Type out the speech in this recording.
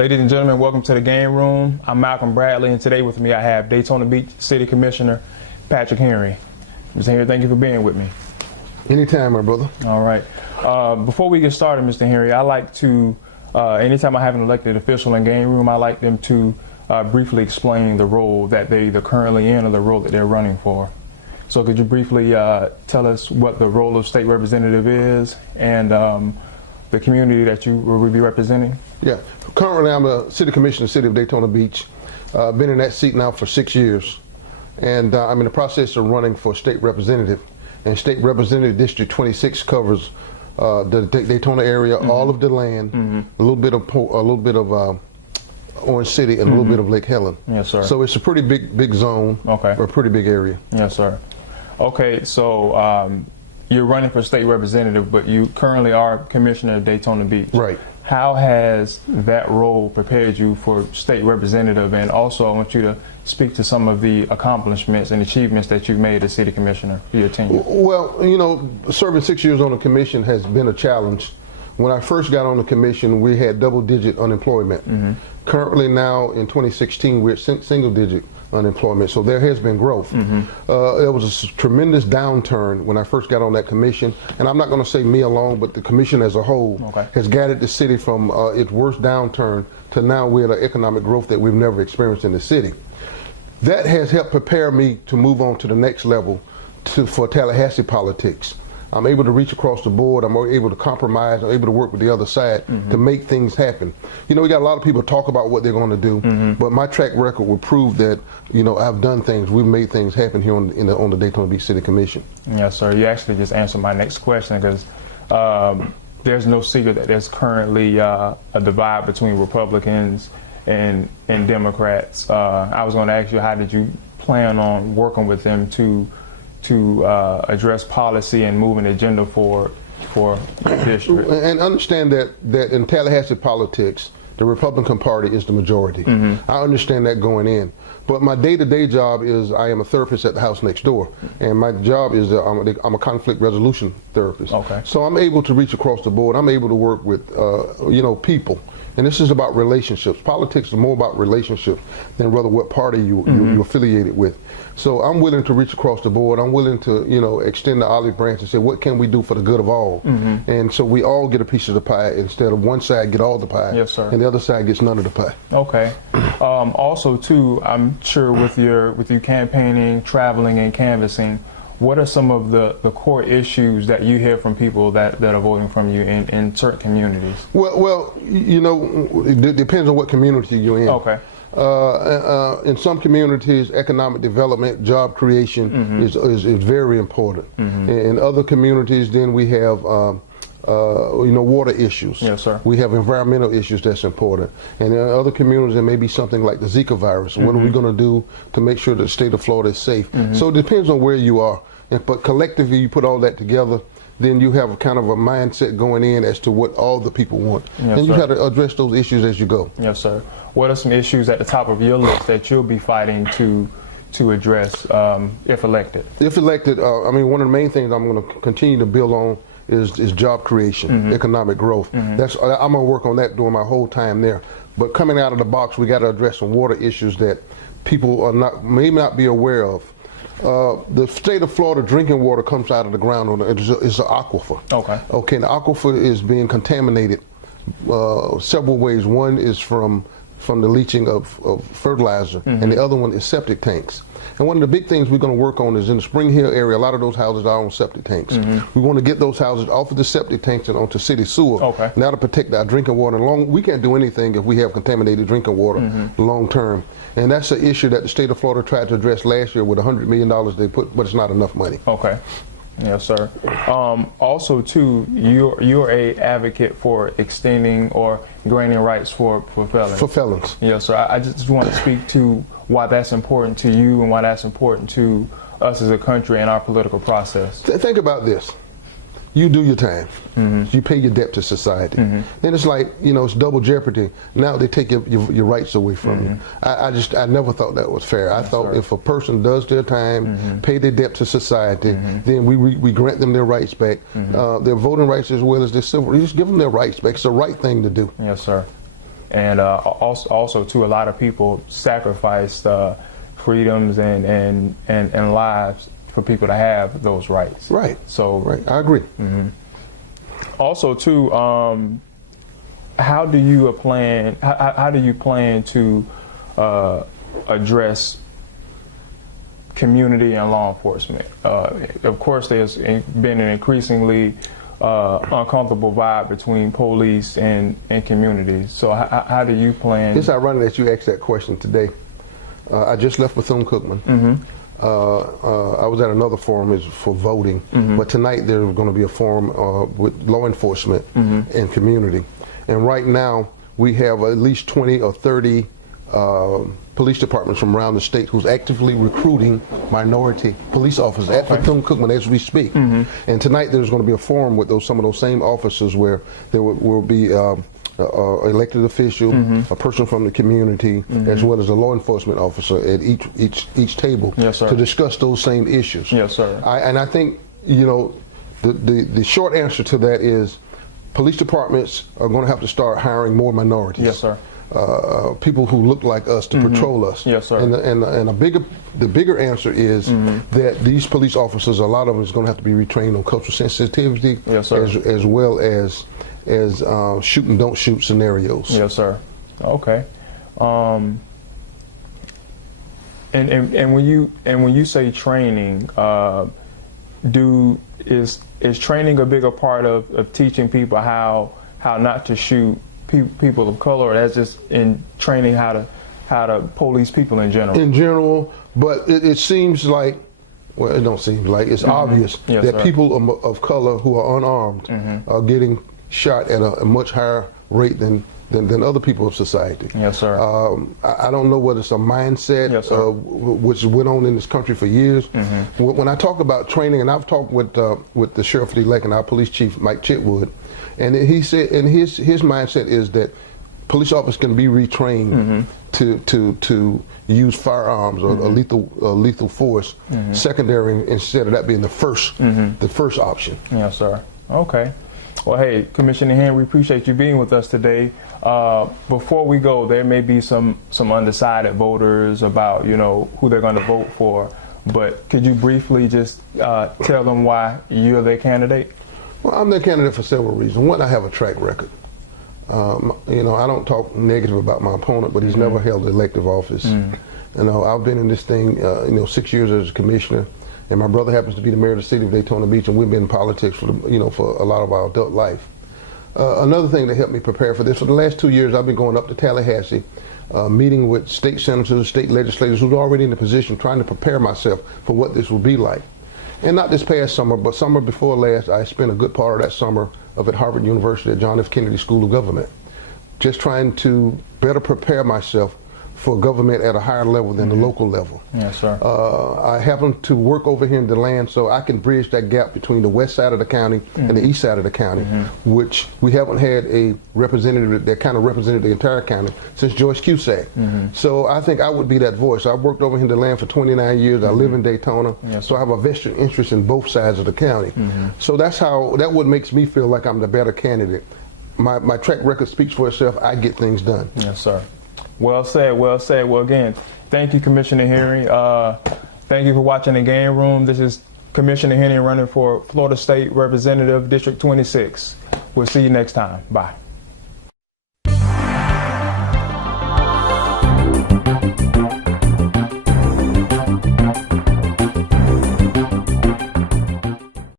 Ladies and gentlemen, welcome to the Game Room. I'm Malcolm Bradley, and today with me I have Daytona Beach City Commissioner Patrick Henry. Mr. Henry, thank you for being with me. Anytime, my brother. All right. Before we get started, Mr. Henry, I like to, anytime I have an elected official in Game Room, I like them to briefly explain the role that they're either currently in or the role that they're running for. So could you briefly tell us what the role of state representative is and the community that you will be representing? Yeah. Currently, I'm the city commissioner of the city of Daytona Beach. Been in that seat now for 6 years. And I'm in the process of running for state representative. And state representative District 26 covers the Daytona area, all of the land, a little bit of Orange City, and a little bit of Lake Helen. Yes, sir. So it's a pretty big zone, Okay. or a pretty big area. Yes, sir. Okay, so you're running for state representative, but you currently are commissioner of Daytona Beach. Right. How has that role prepared you for state representative? And also, I want you to speak to some of the accomplishments and achievements that you've made as city commissioner for your tenure. Well, you know, serving 6 years on the commission has been a challenge. When I first got on the commission, we had double-digit unemployment. Currently now, in 2016, we're at single-digit unemployment, so there has been growth. There was a tremendous downturn when I first got on that commission, and I'm not going to say me alone, but the commission as a whole has guided the city from its worst downturn to now we're at an economic growth that we've never experienced in the city. That has helped prepare me to move on to the next level for Tallahassee politics. I'm able to reach across the board. I'm able to compromise. I'm able to work with the other side to make things happen. You know, we got a lot of people talk about what they're going to do, but my track record will prove that, you know, I've done things. We've made things happen here on the Daytona Beach City Commission. Yes, sir. You actually just answered my next question, because there's no secret that there's currently a divide between Republicans and Democrats. I was going to ask you, how did you plan on working with them to address policy and move an agenda for the district? And understand that in Tallahassee politics, the Republican Party is the majority. I understand that going in. But my day-to-day job is I am a therapist at the house next door. And my job is that I'm a conflict resolution therapist. Okay. So I'm able to reach across the board. I'm able to work with, you know, people. And this is about relationships. Politics is more about relationships than rather what party you're affiliated with. So I'm willing to reach across the board. I'm willing to, you know, extend the olive branch and say, what can we do for the good of all? And so we all get a piece of the pie instead of one side get all the pie. Yes, sir. And the other side gets none of the pie. Okay. Also, too, I'm sure with you campaigning, traveling, and canvassing, what are some of the core issues that you hear from people that are voting from you in certain communities? Well, you know, it depends on what community you're in. Okay. In some communities, economic development, job creation is very important. In other communities, then we have you know, water issues. Yes, sir. We have environmental issues that's important. And in other communities, there may be something like the Zika virus. What are we going to do to make sure that the state of Florida is safe? So it depends on where you are. But collectively, you put all that together, then you have kind of a mindset going in as to what all the people want. Yes, and you sir. have to address those issues as you go. Yes, sir. What are some issues at the top of your list that you'll be fighting to address if elected? If elected, I mean, one of the main things I'm going to continue to build on is job creation, economic growth. I'm going to work on that during my whole time there. But coming out of the box, we got to address some water issues that people may not be aware of. The state of Florida drinking water comes out of the ground it's an aquifer. Okay. Okay, and the aquifer is being contaminated several ways. One is from the leaching of fertilizer, and the other one is septic tanks. And one of the big things we're going to work on is in the Spring Hill area, a lot of those houses are on septic tanks. We want to get those houses off of the septic tanks and onto city sewer. Okay. Now to protect our drinking water. We can't do anything if we have contaminated drinking water long term. And that's an issue that the state of Florida tried to address last year with $100 million they put, but it's not enough money. Okay. Yes, sir. Also, too, you're a advocate for extending or granting rights for felons. For felons. Yes, sir. I just want to speak to why that's important to you and why that's important to us as a country and our political process. Think about this. You do your time. You pay your debt to society. Then it's like, you know, it's double jeopardy. Now they take your rights away from you. I never thought that was fair. I thought if a person does their time, pay their debt to society, then we grant them their rights back, their voting rights as well as their civil. You just give them their rights back. It's the right thing to do. Yes, sir. And also too, a lot of people sacrificed freedoms and lives for people to have those rights. Right. So right, I agree. Also too, how do you plan to address community and law enforcement? Of course, there's been an increasingly uncomfortable vibe between police and communities. So how do you plan? It's ironic that you asked that question today. I just left Bethune-Cookman. I was at another forum for voting, but tonight there's going to be a forum with law enforcement and community. And right now we have at least 20 or 30 police departments from around the state who's actively recruiting minority police officers at Bethune-Cookman as we speak. And tonight there's going to be a forum with some of those same officers where there will be elected official, a person from the community, as well as a law enforcement officer at each table to discuss those same issues. Yes, sir. And I think, you know, the short answer to that is police departments are going to have to start hiring more minorities. Yes, sir. People who look like us to patrol us. Yes, sir. And the bigger answer is that these police officers, a lot of them is going to have to be retrained on cultural sensitivity, yes, sir. as well as shoot and don't shoot scenarios. Yes, sir. Okay. And when you say training, is training a bigger part of teaching people how not to shoot people of color, or that's just in training how to police people in general? In general, but it seems like, well, it don't seem like, it's obvious yes, that sir. people of color who are unarmed are getting shot at a much higher rate than other people of society. Yes, sir. I don't know whether it's a mindset which went on in this country for years. When I talk about training, and I've talked with the sheriff-elect and our police chief, Mike Chitwood, and he said, and his mindset is that police officers can be retrained to use firearms or lethal force secondary, instead of that being the first option. Yes, sir. Okay. Well, hey, Commissioner Henry, we appreciate you being with us today. Before we go, there may be some undecided voters about, you know, who they're going to vote for, but could you briefly just tell them why you're their candidate? Well, I'm their candidate for several reasons. One, I have a track record. You know, I don't talk negative about my opponent, but he's never held elective office. You know, I've been in this thing, 6 years as a commissioner. And my brother happens to be the mayor of the city of Daytona Beach, and we've been in politics for a lot of our adult life. Another thing that helped me prepare for this, for the last 2 years, I've been going up to Tallahassee, meeting with state senators, state legislators who are already in the position, trying to prepare myself for what this will be like. And not this past summer, but summer before last, I spent a good part of that summer up at Harvard University at John F. Kennedy School of Government, just trying to better prepare myself for government at a higher level than the local level. Yes, sir. I happen to work over here in DeLand, so I can bridge that gap between the west side of the county and the east side of the county, which we haven't had a representative that kind of represented the entire county since Joyce Cusack. So I think I would be that voice. I've worked over here in DeLand for 29 years. I live in Daytona, so I have a vested interest in both sides of the county. So that's what makes me feel like I'm the better candidate. My track record speaks for itself. I get things done. Yes, sir. Well said, well said. Well, again, thank you, Commissioner Henry. Thank you for watching the Game Room. This is Commissioner Henry running for Florida State Representative, District 26. We'll see you next time. Bye.